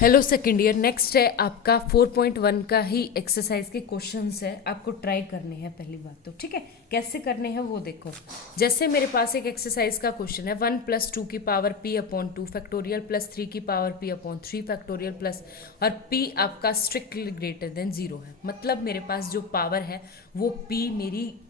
Hello second year. Next है आपका 4.1 का ही एक्सरसाइज के क्वेश्चंस है, आपको ट्राई करने हैं। पहली बात तो ठीक है, कैसे करने हैं वो देखो। जैसे मेरे पास एक एक्सरसाइज का क्वेश्चन है 1+2 की power p upon 2 factorial plus 3 की power p upon 3 factorial plus, और p आपका स्ट्रिक्टली ग्रेटर देन 0 है। मतलब मेरे पास जो पावर है वो p मेरी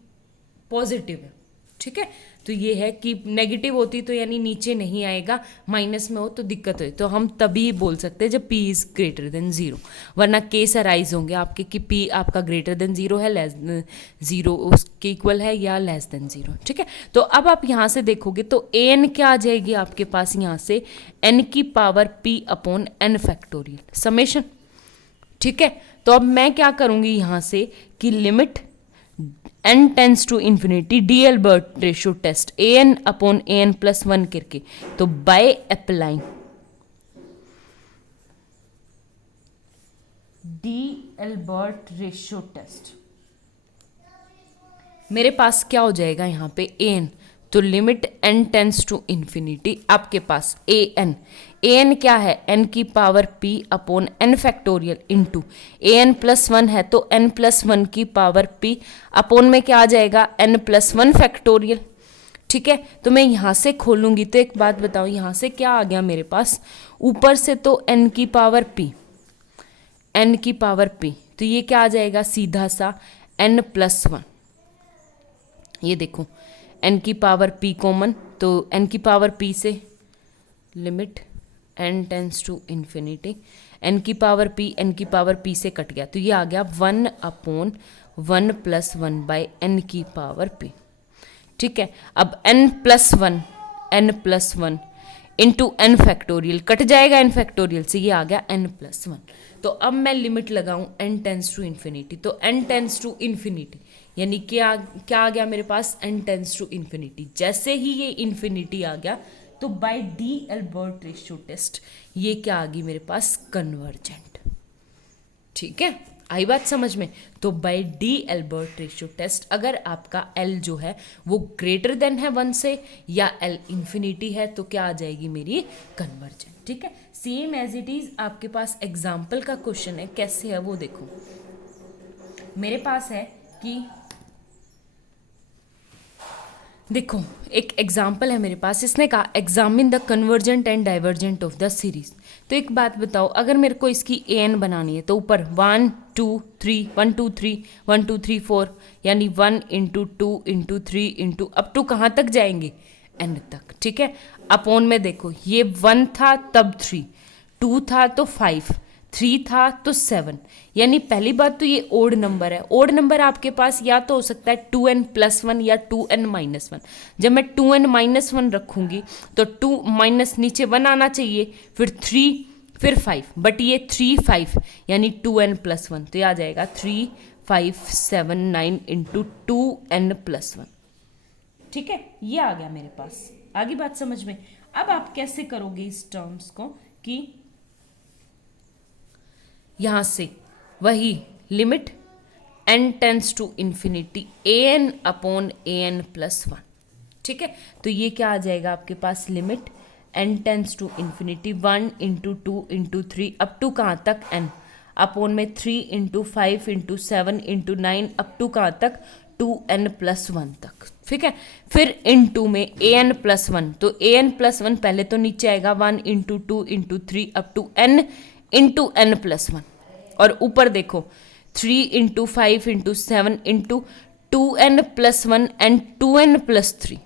पॉजिटिव है। ठीक है, तो ये है कि नेगेटिव होती तो यानी नीचे नहीं आएगा, माइनस में हो तो दिक्कत हो, तो हम तभी बोल सकते हैं जब p इज ग्रेटर देन 0। वरना केस अराइज होंगे आपके कि p आपका ग्रेटर देन 0 है, लेस देन 0 उसके इक्वल है या लेस देन 0। ठीक है, तो अब आप यहाँ से देखोगे तो an क्या आ जाएगी आपके पास यहाँ से, n की power p upon n factorial summation. ठीक है, तो अब मैं क्या करूँगी यहाँ से कि limit n tends to infinity d'Alembert ratio test an upon an plus 1 करके, तो by applying d'Alembert ratio test मेरे पास क्या हो जाएगा यहाँ पे an, तो limit n tends to infinity आपके पास an क्या है, n की power p upon n factorial into an plus 1 है तो n प्लस 1 की पावर p अपॉन में क्या आ जाएगा n प्लस 1 फैक्टोरियल। ठीक है, तो मैं यहाँ से खोलूंगी तो एक बात बताऊँ, यहाँ से क्या आ गया मेरे पास, ऊपर से तो n की पावर p, तो ये क्या आ जाएगा सीधा सा n प्लस 1। ये देखो n की पावर p कॉमन, तो n की पावर p से limit n tends to infinity, n की पावर p से कट गया, तो ये आ गया 1 अपॉन 1 प्लस 1 बाई n की पावर p। ठीक है, अब n plus one into n factorial cut जाएगा n फैक्टोरियल से, ये आ गया n प्लस 1। तो अब मैं लिमिट लगाऊं n टेंस टू इन्फिनिटी, तो n टेंस टू इन्फिनिटी यानी क्या आ गया मेरे पास n टेंस टू इन्फिनिटी। जैसे ही ये इन्फिनिटी आ गया तो by d'Alembert ratio test ये क्या आ गई मेरे पास, कन्वर्जेंट। ठीक है, आई बात समझ में। तो by d'Alembert ratio test अगर आपका L जो है वो ग्रेटर देन है 1 से या L इन्फिनिटी है तो क्या आ जाएगी मेरी, कन्वर्जेंट। ठीक है, सेम एज इट इज आपके पास एग्जाम्पल का क्वेश्चन है, कैसे है वो देखो। मेरे पास है कि देखो एक एग्जाम्पल है मेरे पास, इसने कहा examine the convergent and divergent of the series. तो एक बात बताओ, अगर मेरे को इसकी an बनानी है तो ऊपर 1 2 3 4 यानी 1 into 2 into 3 into up to कहाँ तक जाएंगे, n तक। ठीक है, अपॉन में देखो ये 1 था तब 3, 2 था तो 5, 3 था तो 7, यानी पहली बात तो ये ओड नंबर है। ओड नंबर आपके पास या तो हो सकता है 2n प्लस 1 या 2n माइनस 1। जब मैं 2n माइनस 1 रखूंगी तो 2 माइनस नीचे 1 आना चाहिए, फिर 3 फिर 5, बट ये 3 5 यानी 2n प्लस 1, तो ये आ जाएगा 3 5 7 9 इंटू 2n प्लस 1। ठीक है, ये आ गया मेरे पास, आगे बात समझ में। अब आप कैसे करोगे इस टर्म्स को कि यहां से वही limit n tends to infinity an upon an plus 1। ठीक है, तो ये क्या आ जाएगा आपके पास, limit n tends to infinity 1 into 2 into 3 up to कहाँ तक n, अपॉन में 3 into 5 into 7 into 9 up to कहाँ तक 2n प्लस 1 तक। ठीक है, फिर इंटू में an प्लस 1, तो an प्लस 1 पहले तो नीचे आएगा 1 into 2 into 3 up to n into n plus 1, और ऊपर देखो 3 into 5 into 7 into 2n plus 1 and 2n plus 3।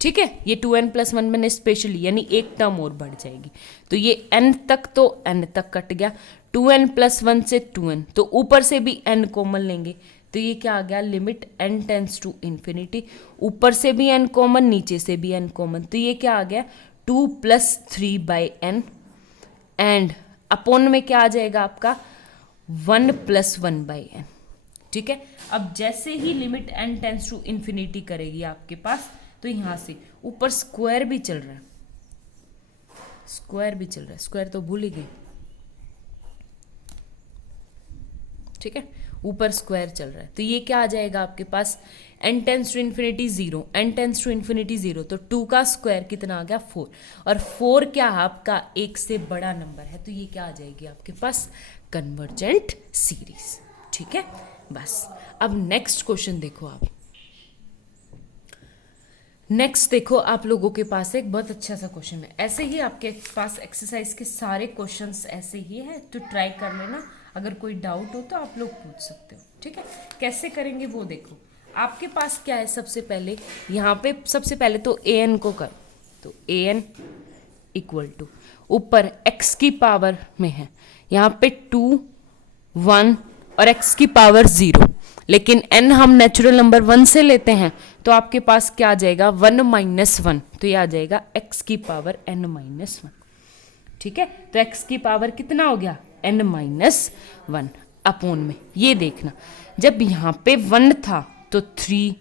ठीक है, ये 2n प्लस 1 मैंने स्पेशली यानी एक टर्म और बढ़ जाएगी, तो ये n तक तो n तक कट गया, 2n प्लस 1 से 2n, तो ऊपर से भी n कॉमन लेंगे, तो ये क्या आ गया, limit n tends to infinity, ऊपर से भी n कॉमन नीचे से भी n कॉमन, तो ये क्या आ गया 2 plus 3 by n, and upon में क्या आ जाएगा आपका 1 प्लस 1 बाई n। ठीक है, अब जैसे ही limit n tends to infinity करेगी आपके पास, तो यहां से ऊपर स्क्वायर भी चल रहा है, स्क्वायर तो भूल ही गए। ठीक है, ऊपर स्क्वायर चल रहा है, तो ये क्या आ जाएगा आपके पास, n tends to infinity 0, n tends to infinity 0, तो 2 का स्क्वायर कितना आ गया 4, और 4 क्या आपका 1 से बड़ा नंबर है, तो ये क्या आ जाएगी आपके पास कन्वर्जेंट सीरीज। ठीक है, बस अब नेक्स्ट क्वेश्चन देखो आप। नेक्स्ट देखो आप लोगों के पास एक बहुत अच्छा सा क्वेश्चन है, ऐसे ही आपके पास एक्सरसाइज के सारे क्वेश्चंस ऐसे ही है, तो ट्राई कर लेना, अगर कोई डाउट हो तो आप लोग पूछ सकते हो। ठीक है, कैसे करेंगे वो देखो। आपके पास क्या है, सबसे पहले यहाँ पे सबसे पहले तो an को कर, तो an इक्वल टू ऊपर x की पावर में है, यहाँ पे 2 1 और x की पावर 0, लेकिन n हम नेचुरल नंबर 1 से लेते हैं, तो आपके पास क्या आ जाएगा 1 माइनस 1, तो ये आ जाएगा x की पावर n माइनस 1। ठीक है, तो x की पावर कितना हो गया n माइनस 1 अपोन में। ये देखना, जब यहाँ पे 1 था तो 3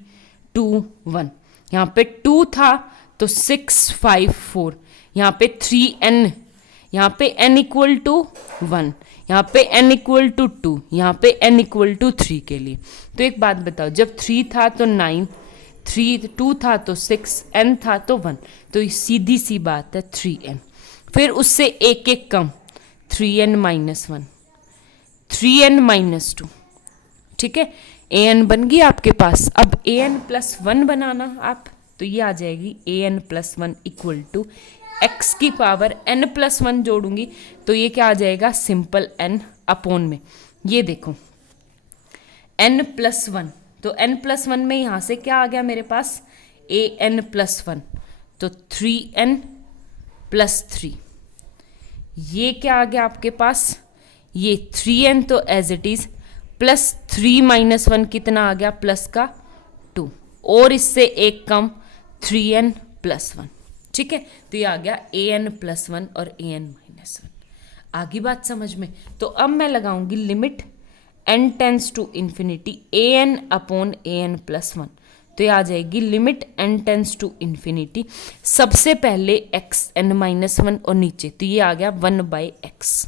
2 1, यहाँ पे 2 था तो 6 5 4, यहाँ पे 3n, यहाँ पे n इक्वल टू 1, यहाँ पे n इक्वल टू 2, यहाँ पे n इक्वल टू 3 के लिए। तो एक बात बताओ, जब 3 था तो 9, 2 था तो 6, n था तो 1, तो सीधी सी बात है 3n। फिर उससे एक एक कम 3n माइनस 1, 3n माइनस 2। ठीक है, an बन गई आपके पास। अब an प्लस 1 बनाना आप, तो ये आ जाएगी an plus 1 equal to x की पावर n प्लस 1 जोड़ूंगी, तो ये क्या आ जाएगा सिंपल n अपोन में। ये देखो n प्लस 1, तो n प्लस 1 में यहाँ से क्या आ गया मेरे पास an प्लस 1, तो 3n प्लस 3। ये क्या आ गया आपके पास, ये 3n तो as it is, plus 3 minus 1 कितना आ गया प्लस का 2, और इससे एक कम 3n प्लस 1। ठीक है, तो ये आ गया an प्लस 1 और an माइनस 1। आगे बात समझ में, तो अब मैं लगाऊंगी limit n tends to infinity an upon an plus 1, तो ये आ जाएगी limit n tends to infinity, सबसे पहले x n माइनस 1 और नीचे, तो ये आ गया 1 बाई एक्स।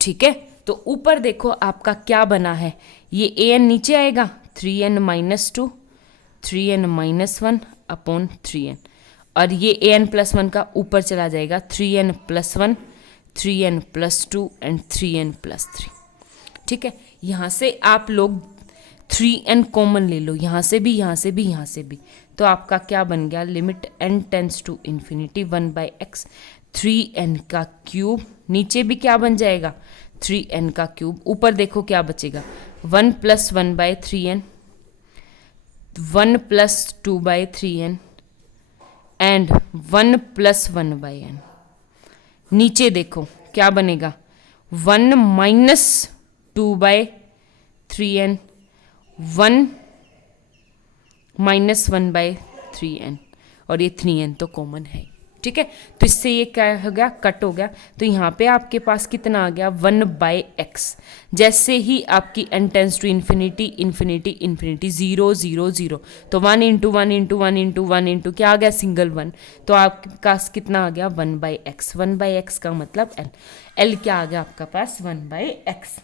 ठीक है, तो ऊपर देखो आपका क्या बना है, ये an नीचे आएगा 3n minus 2, 3n minus 1 upon 3n, और ये an प्लस 1 का ऊपर चला जाएगा 3n plus 1, 3n plus 2 and 3n plus 3। ठीक है, यहाँ से आप लोग 3n कॉमन ले लो, यहाँ से भी, यहाँ से भी, यहाँ से भी, तो आपका क्या बन गया limit n tends to infinity 1 by x, 3n का क्यूब, नीचे भी क्या बन जाएगा 3n का क्यूब, ऊपर देखो क्या बचेगा 1 plus 1 by 3n, 1 plus 2 by 3n and 1 plus 1 by n। नीचे देखो क्या बनेगा 1 minus 2 by 3n, 1 minus 1 by 3n, और ये 3n तो कॉमन है। ठीक है, तो इससे ये क्या हो गया कट हो गया, तो यहाँ पे आपके पास कितना आ गया 1 बाई एक्स। जैसे ही आपकी n tends to infinity infinity infinity 0 0 0, तो 1 इंटू 1 इंटू 1 इंटू 1 इंटू क्या आ गया सिंगल 1, तो आपके पास कितना आ गया 1 बाई एक्स। 1 बाई एक्स का मतलब l, l क्या आ गया आपका पास 1 बाई एक्स।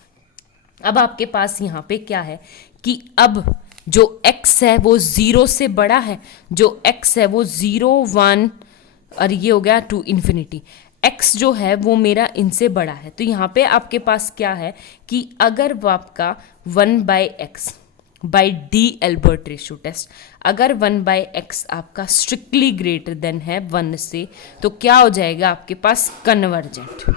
अब आपके पास यहाँ पे क्या है कि अब जो x है वो 0 से बड़ा है, जो x है वो 0 1 और ये हो गया टू इन्फिनिटी, x जो है वो मेरा इनसे बड़ा है। तो यहाँ पे आपके पास क्या है कि अगर वो आपका 1 by x by d'Alembert ratio test, अगर 1 बाई एक्स आपका स्ट्रिक्टली ग्रेटर देन है 1 से, तो क्या हो जाएगा आपके पास कन्वर्जेंट।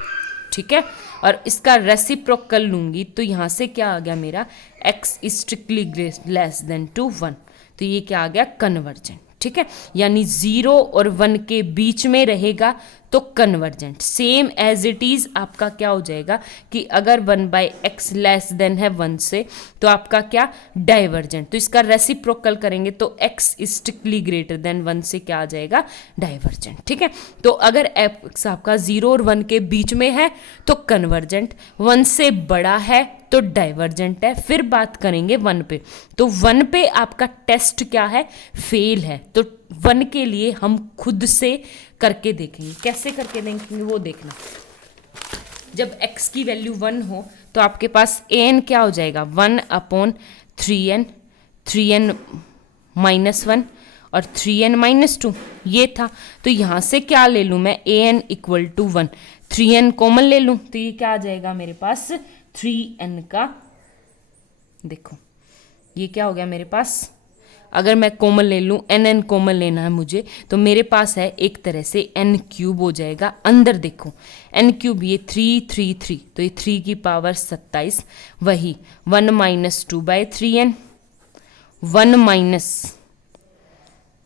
ठीक है, और इसका रेसिप्रोकल लूंगी तो यहाँ से क्या आ गया मेरा x is strictly less than to 1, तो ये क्या आ गया कन्वर्जेंट। ठीक है, यानी 0 और 1 के बीच में रहेगा तो convergent. Same as it is आपका क्या हो जाएगा कि अगर 1 बाई एक्स लेस देन है 1 से, तो आपका क्या डाइवर्जेंट। तो इसका रेसिप्रोकल करेंगे तो x is strictly greater than 1 से क्या आ जाएगा डाइवर्जेंट। ठीक है, तो अगर x आपका 0 और 1 के बीच में है तो कन्वर्जेंट, 1 से बड़ा है तो डाइवर्जेंट है। फिर बात करेंगे 1 पे, तो 1 पे आपका टेस्ट क्या है फेल है, तो 1 के लिए हम खुद से करके देखेंगे। कैसे करके देखेंगे वो देखना। जब x की वैल्यू 1 हो तो आपके पास an क्या हो जाएगा 1/3n, 3n -1 और 3n -2 ये था। तो यहाँ से क्या ले लूँ मैं an = 1, 3n कॉमन ले लूँ तो ये क्या आ जाएगा मेरे पास 3n का, देखो ये क्या हो गया मेरे पास, अगर मैं कॉमन ले लूँ n कॉमन लेना है मुझे तो मेरे पास है एक तरह से n³ हो जाएगा। अंदर देखो n³ ये 3 3 3 तो ये 3 की पावर 27, वही 1 - 2/3n,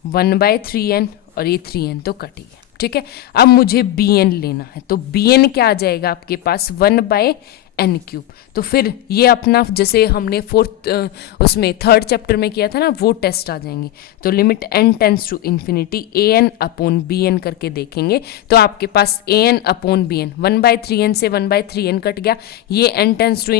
1 और ये 3n तो कट ही गया। ठीक है, अब मुझे bn लेना है तो bn क्या आ जाएगा आपके पास 1/n³। तो फिर ये अपना जैसे हमने उसमें 3rd चैप्टर में किया था ना वो टेस्ट आ जाएंगे। तो limit n tends to infinity an/bn करके देखेंगे तो आपके पास an/bn 1/3n से 1/3n कट गया, ये n टेंस टू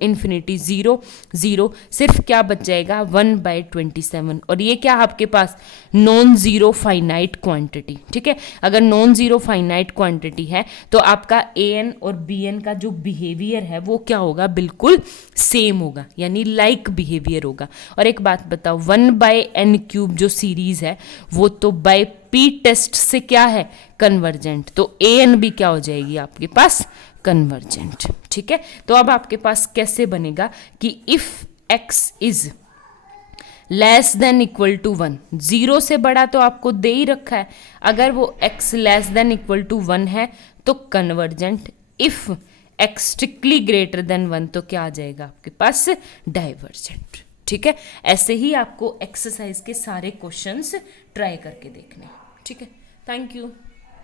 इन्फिनिटी 0 0, सिर्फ क्या बच जाएगा 1/27। और ये क्या आपके पास नॉन जीरो फाइनाइट क्वांटिटी। ठीक है, अगर नॉन जीरो फाइनाइट क्वांटिटी है तो आपका an और bn का जो बिहेवियर है वो क्या होगा, बिल्कुल सेम होगा, यानी लाइक बिहेवियर होगा। और एक बात बताओ 1/n³ जो सीरीज है वो तो बाय p टेस्ट से क्या है कन्वर्जेंट, तो an भी क्या हो जाएगी आपके पास कन्वर्जेंट। ठीक है, तो अब आपके पास कैसे बनेगा कि if x is less than equal to 1, 0 से बड़ा तो आपको दे ही रखा है, अगर वो x less than equal to 1 है तो convergent, if x strictly greater than 1 तो क्या आ जाएगा आपके पास डाइवर्जेंट। ठीक है, ऐसे ही आपको एक्सरसाइज के सारे क्वेश्चंस ट्राई करके देखने। ठीक है, थैंक यू।